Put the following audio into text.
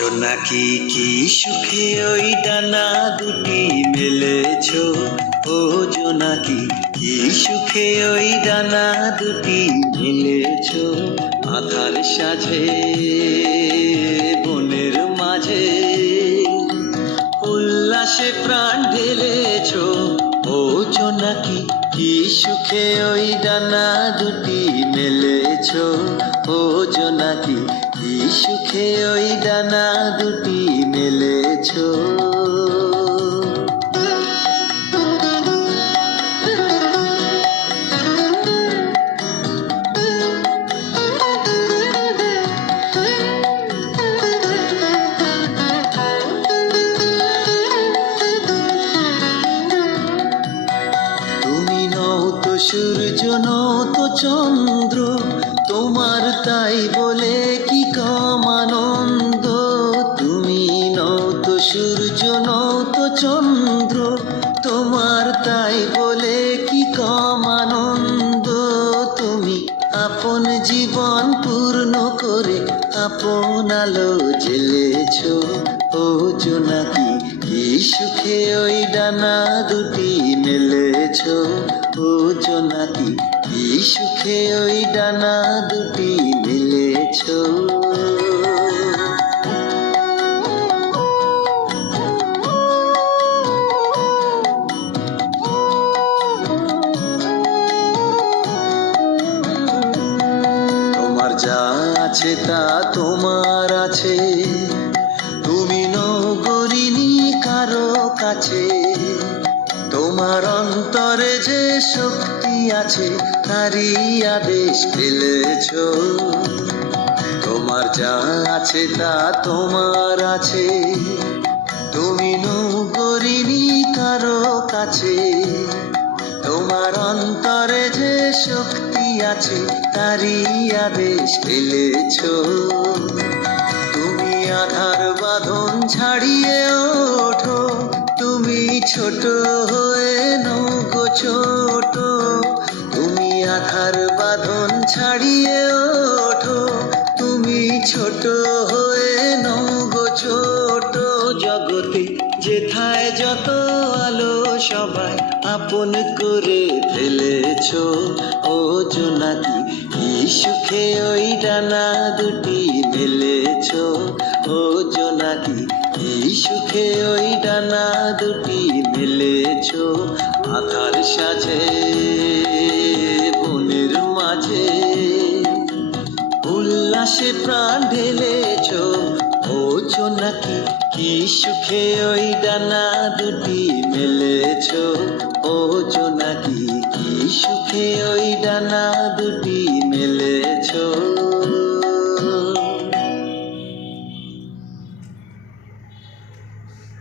জোনাকি কি সুখে ওই ডানা দুটি মেলেছো, ও জোনাকি কি সুখে ওই ডানা দুটি মেলেছো। আধার সাজে বনের মাঝে উল্লাসে প্রাণ ঢেলেছো, ও জোনাকি কি সুখে ওই ডানা দুটি মেলেছো। ও জোনাকি কি সুখে ওই ডানা দুটি মেলেছো। তুমি নও তো সূর্য, নও তো চন্দ্র, তোমার তাই বলে কি কম আনন্দ। তুমি নও তো সূর্য, নও তো চন্দ্র, তোমার তাই বলে কি কম আনন্দ। তুমি আপন জীবন পূর্ণ করে আপন আলো জ্বেলেছো, ও জোনাকি কি সুখে ওই ডানা দুটি মেলেছো। ও জোনাকি কি সুখে ওই ডানা দুটি মেলেছো। তোমার যা আছে তা তোমার আছে, তুমি নও গরিনি কারো কাছে। তোমার অন্তরে যে শক্তি আছে তারই আদেশ ফেলেছো। তোমার যা আছে তা তোমার আছে, তুমি নও গরিনি কারো কাছে। তোমার অন্তরে যে শক্তি আছে তারই আদেশ ফেলেছো। তুমি আধার বাঁধন ছাড়িয়ে ওঠো, তুমি ছোট হয়ে নৌকো ছোট। তুমি আধার বাঁধন ছাড়িয়ে ওঠো, তুমি ছোট হয়ে নৌকো ছোট। জগতে যেথায় যত আলো সবাই আপন করে ফেলেছো, ও জোনাকি কি সুখে ওই ডানা দুটি মেলেছো। ও জোনাকি কি সুখে ওই ডানা দুটি মেলেছো। আধার সাজে বনের মাঝে উল্লাসে প্রাণ ঢেলেছো, ও জোনাকি কি সুখে ওই ডানা দুটি মেলেছো।